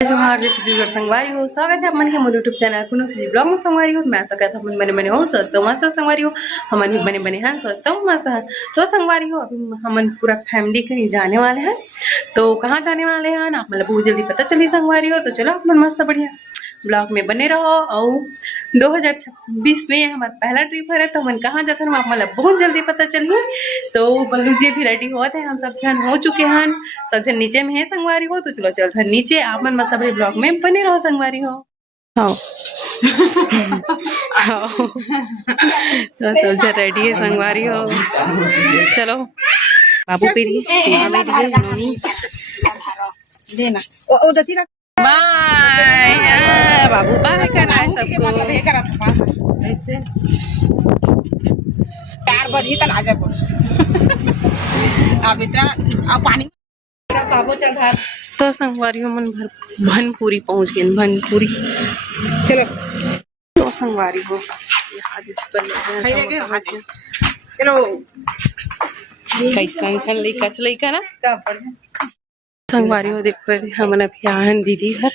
जोहार जय छत्तीसगढ़ संगवारी हो स्वागत है अपन के मोर यूट्यूब चैनल पुनो से ब्लॉग में संगवारी हो मैं सकत अपन बने बने हो स्वस्थ मस्त संगवारी हो हमन भी बने बने हैं स्वस्थ मस्त हैं। तो संगवारी हो अभी हमन पूरा फैमिली कहीं जाने वाले हैं। तो कहाँ जाने वाले हैं आप मतलब बहुत जल्दी पता चली संगवारी हो। तो चलो अपन मस्त बढ़िया ब्लॉग में बने रहो। और 2026 में हमारा पहला ट्रिप है तो हम कहाँ जाते हैं आप मतलब बहुत जल्दी पता चलिए। तो बल्लू जी भी रेडी हुआ थे हम सब जन हो चुके हैं सब जन नीचे में है संगवारी हो। तो चलो चलते हैं नीचे आप मन मस्त बड़े ब्लॉग में बने रहो संगवारी हो। हाँ तो सब जन रेडी है संगवारी हो। चलो बाबू पेरी देना ओ दची रख बाय बाबू बाय करना है सबको ऐसे 4 बजे तक आ जा आ बेटा आ पानी बाबू चल घर। तो संगवारी हो मन भर भनपुरी पहुंच गए भनपुरी। चलो तो संगवारी हो चलो कैसन छन लइका चलइका ना संगवारी हो। देखो हमन अभी आहन दीदी घर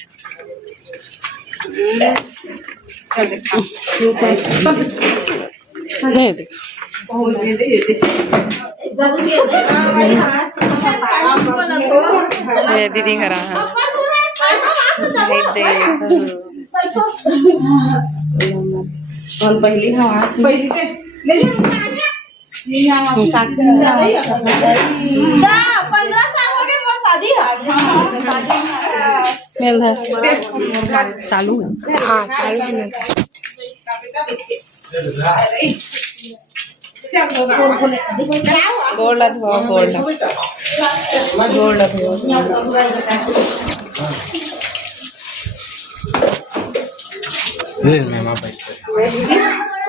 नहीं देखो ये दीदी घर आहा पहली हवा पहली चालू है। हाँ चालू है गोल्ड धो गोल्ड गोल्ड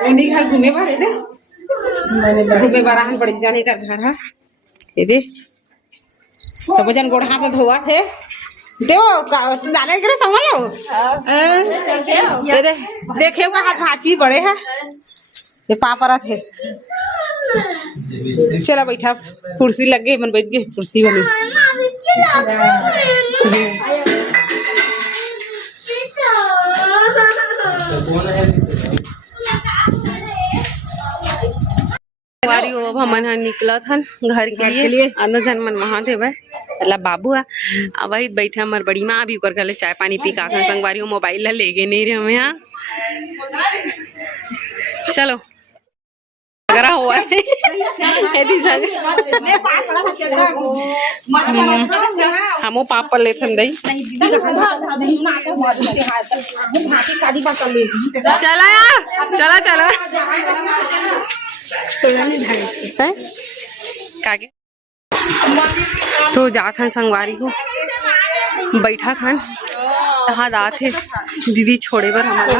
एंडी घर घूमे बारे दे घूमे बाराहन पड़ जाने का घर है ये सब जन गोड़ हाथ धोवा थे देवो डाले करे संभालो दे देखे का हाथ भाची बड़े है ये पापरा थे। चला बैठा कुर्सी लग गई मन बैठ गई कुर्सी बनी संगवारी हो। अब हमन निकला था घर के लिए आना जन मन वहां थे मतलब बाबू है अब वही बैठे हमार बड़ी माँ भी कर गले चाय पानी पी का संगवारी हो। मोबाइल ले गए नहीं रहे हमें यहाँ चलो अगर हुआ हमो पापा ले दई चला यार चला चला कागे तो जात हन संगवारी हो बैठा था कहाँ दात है दीदी छोड़े बर हमारा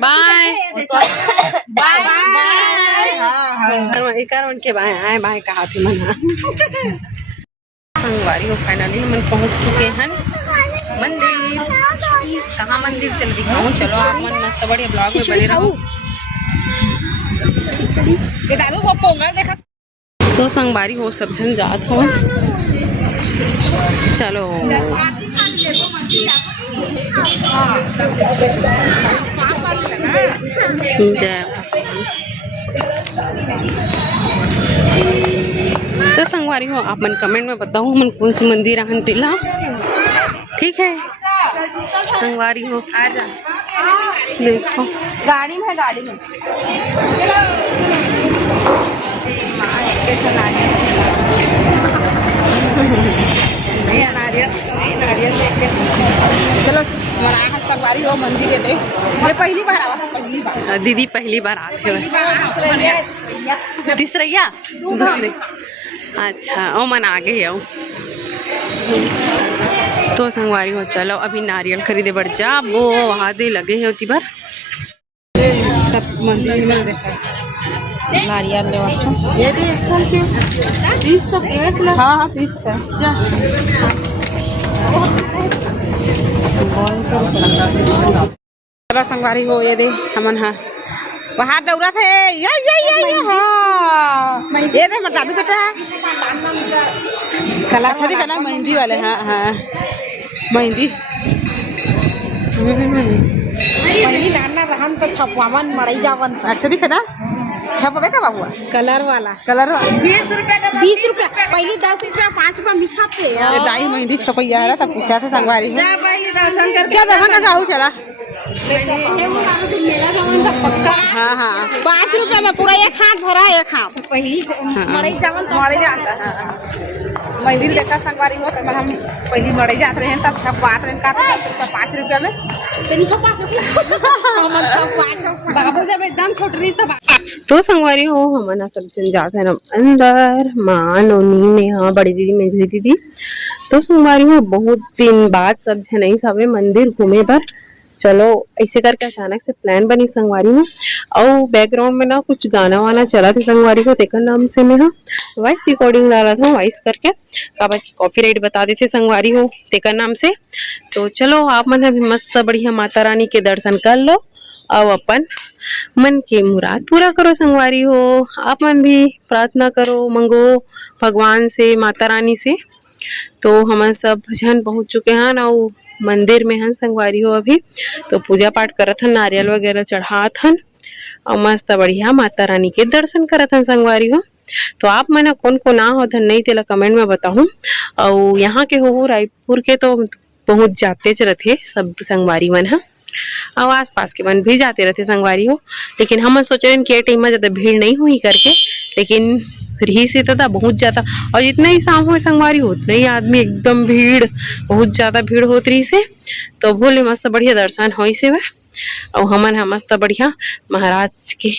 बाय बाय बाय के बाय आए बाय कहा थे मना संगवारी हो। फाइनली हम पहुंच चुके हैं मंदिर। कहाँ मंदिर चल दिखाऊं चलो आप मन मस्त बढ़िया ब्लॉग में बने रहो। तो संगवारी हो सब जन जात हो चलो तो संगवारी हो आप मन कमेंट में बताओ मन कौन सी मंदिर आहन तिला ठीक है। संगवारी हो आजा देखो गाड़ी में गाड़ी में चलो संगवारी हो मंदिर दे ये पहली बार आवा था पहली बार दीदी पहली बार आते हो तीसरैया दूसरे अच्छा ओ मन आगे आओ। तो संगवारी हो चलो अभी नारियल खरीदे बढ़ जा वो वहाँ दे लगे है उती बार सब मंदिर में देखा नारियल ये भी 30 तो केस ला। हाँ हाँ 30 है चलो संगवारी हो ये दे हमन हाँ बाहर दौरा थे ये हाँ ये रे मटा दू बेटा कलर छड़ी का ना मेहंदी वाले हाँ हाँ मेहंदी पहली लाना रहन तो छपवावन मड़ई जावन अच्छा दिखे ना छपवे का बाबू कलर वाला 20 रुपया 20 रुपया पहले 10 रुपया 5 रुपया मी छापे अरे दाई मेहंदी छपैया है तब पूछा था संगवारी जा भाई दर्शन कर क्या दर्शन का कहू चला ये वो कागज मेला जावन का पक्का हाँ हाँ 5 रुपया में पूरा एक हाथ भरा एक हाथ पहली मड़ई जावन तो मड़े जाता हाँ मेहंदी लेकर संगवारी हो तो हम पहली मड़े जाते रहे तब छपवात रहे का 5 रुपया में तेरी छपा हमन छपा बाबू जब एकदम छोटरी तब तो संगवारी हो हमारा सब जन जाते हैं अंदर माँ नोनी में हाँ बड़ी दीदी मेजरी दीदी। तो संगवारी हो बहुत दिन बाद सब जन सबे मंदिर घूमे पर चलो ऐसे करके अचानक से प्लान बनी संगवारी में और बैकग्राउंड में ना कुछ गाना वाना चला था संगवारी को तेकर नाम से मैं हाँ वॉइस रिकॉर्डिंग डाला था वॉइस करके काबर की कॉपीराइट बता देते संगवारी हो तेकर नाम से। तो चलो आप मन अभी मस्त बढ़िया माता रानी के दर्शन कर लो और अपन मन के मुराद पूरा करो संगवारी हो। आप मन भी प्रार्थना करो मंगो भगवान से माता रानी से। तो हम सब जन पहुंच चुके हैं और मंदिर में हन संगवारी हो अभी तो पूजा पाठ करत हन नारियल वगैरह चढ़ात हन और मस्त बढ़िया माता रानी के दर्शन करत हन संगवारी हो। तो आप मन कौन को ना होत नहीं तेला कमेंट में बताऊं और यहाँ के हो रायपुर के तो पहुंच जाते रहते सब संगवारी मन है और आस पास के मन भी जाते रहते संगवारी हो। लेकिन हम सोच रहे हैं कि टाइम में ज्यादा भीड़ नहीं हुई करके लेकिन रही से तो बहुत ज्यादा और जितना ही शाम हो संगवारी हो उतना ही आदमी एकदम भीड़ बहुत ज्यादा भीड़ होत रही से। तो बोले मस्त बढ़िया दर्शन हो से और हमन मस्त बढ़िया महाराज के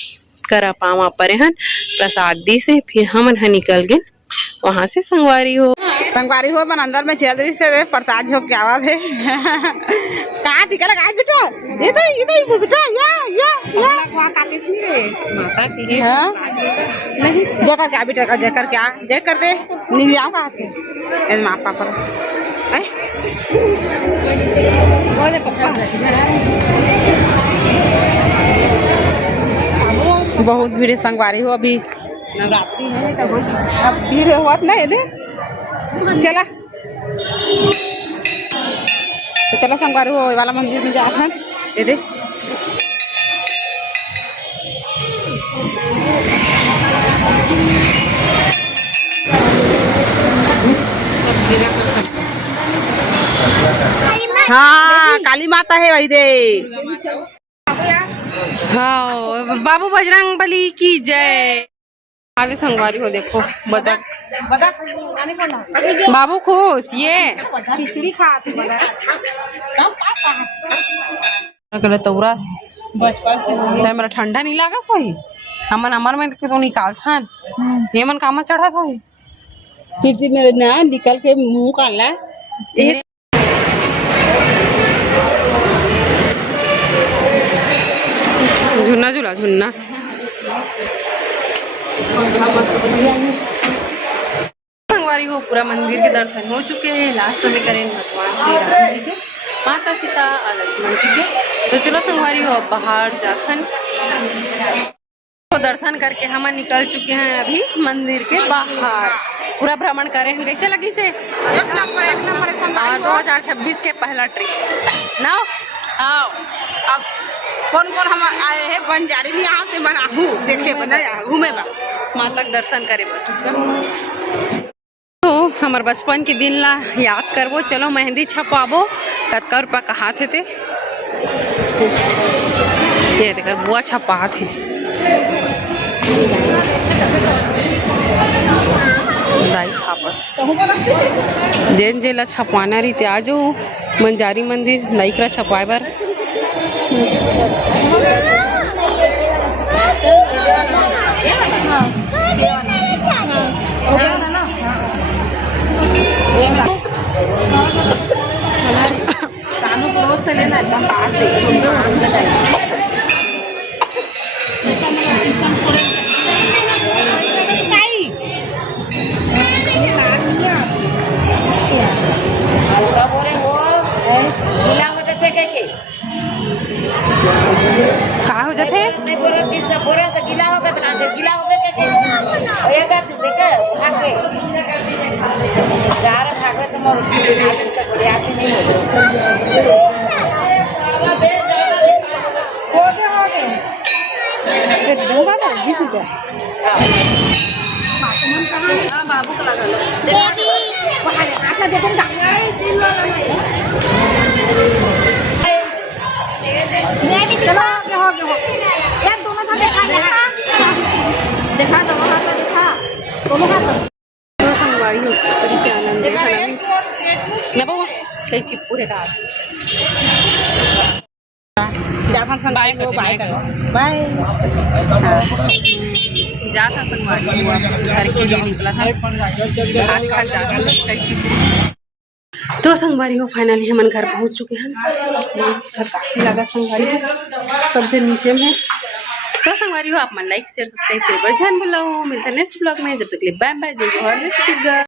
करा पावा परे हन प्रसाद दी से फिर हमन निकल गए वहां से संगवारी हो मन अंदर में चल रही से प्रसाद झोंक के आवाज है कहाँ दिखा लगा बेटा ये बेटा या वहां काते थी रे माता की हाँ नहीं जयकार क्या बेटा जयकार क्या जय कर दे नहीं आओ कहाँ से माँ पापा बोले पप्पा बहुत भीड़ संगवारी हो अभी नवरात्रि है तो अब भीड़ हुआ ना ये चला तो चला संगवारी हो वाला मंदिर में जाते हैं ये दे हाँ काली माता है वही दे हाँ बाबू बजरंग बली की जय। आगे संगवारी हो देखो बदक बाबू खुश ये खिचड़ी खाती अगले तौरा बचपन से मेरा ठंडा नहीं लागत होई हमन अमर में के तो निकाल था ये मन कामा चढ़ा था तीर्थी मेरे ना निकल के मुंह काला झुन्ना झूला झुन्ना संगवारी हो पूरा मंदिर के दर्शन हो चुके हैं। लास्ट में करें भगवान श्री राम जी के माता सीता और लक्ष्मण जी के। तो चलो संगवारी हो बाहर जाखन तो दर्शन करके हम निकल चुके हैं अभी मंदिर के बाहर पूरा भ्रमण करे हैं। कैसे लगी से 2026 के पहला ट्रिप ना आओ अब कौन कौन हम आए हैं बंजारी भी यहाँ से बनाहू देखे बना घूमे बा माता के दर्शन करे तो हमार बचपन के दिन ला याद करबो। चलो मेहंदी छपाबो कतका रुपया कहा थे ये देखकर बुआ छपा थे दाई छापत जेन जेला छपवाना रही आ जाओ बंजारी मंदिर लाइकरा छपाए बर कानू क्लोज से लेना एकदम पास से का हो जाते बाबू को लगा लो चलो हो गया यार दोनों था देखा दो वहाँ पर देखा दोनों हाथ तो संगवारी हो तरी के आनंद है ना बाबू कई चिप्पू रे का जाता संगाई को बाय करो बाय जाता संगवारी घर के लिए निकला था हाथ खा जाता कई चिप्पू तो संगवारी हो फाइनली हम घर पहुंच चुके हैं घर काफी लगा संगवारी सब जन नीचे में तो संगवारी हो आप मन लाइक शेयर सब्सक्राइब कर ध्यान बोला मिलता नेक्स्ट ब्लॉग में जब तक के लिए बाय बाय जय जवाहर जय छत्तीसगढ़।